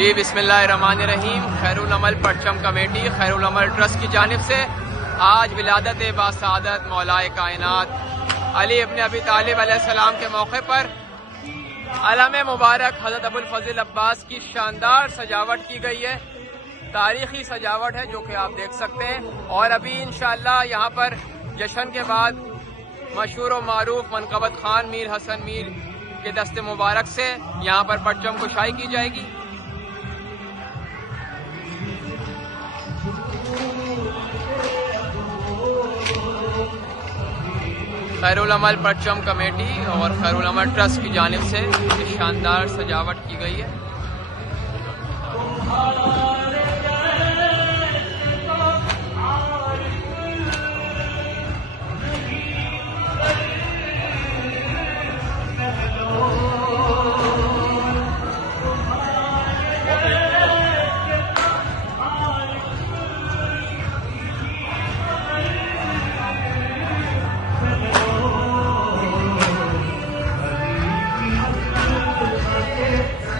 जी बिस्मिल्लाहिर्रहमानिर्रहीम। खैरुल अमल परचम कमेटी खैरुल अमल ट्रस्ट की जानिब से आज विलादत बासआदत मौलाए कायनात अली इब्न अबी तालिब अलैहिस्सलाम के मौके पर अलम मुबारक हज़रत अबुल फज़ल अब्बास की शानदार सजावट की गई है। तारीखी सजावट है जो कि आप देख सकते हैं। और अभी इंशाअल्लाह यहाँ पर जश्न के बाद मशहूर व मारूफ मनक़बत खान मीर हसन मीर के दस्ते मुबारक से यहाँ पर परचम कुशाई की जाएगी। खैरुल अमल परचम कमेटी और खैरुल अमल ट्रस्ट की जानिब से शानदार सजावट की गई है।